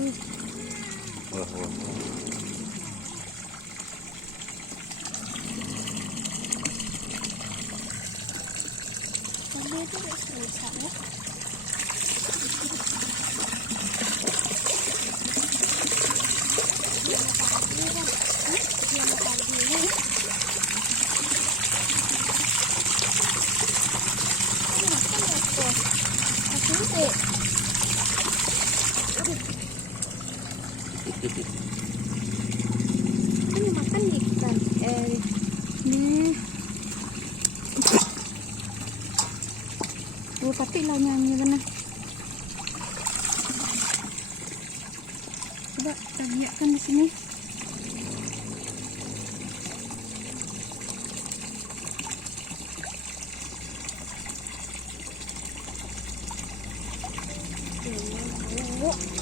Wah, wah, wah. Tapi itu besar ya. Ini makan ikan. Nih. Oh, tapi lawannya benar. Coba kita lihatkan di sini. Oh.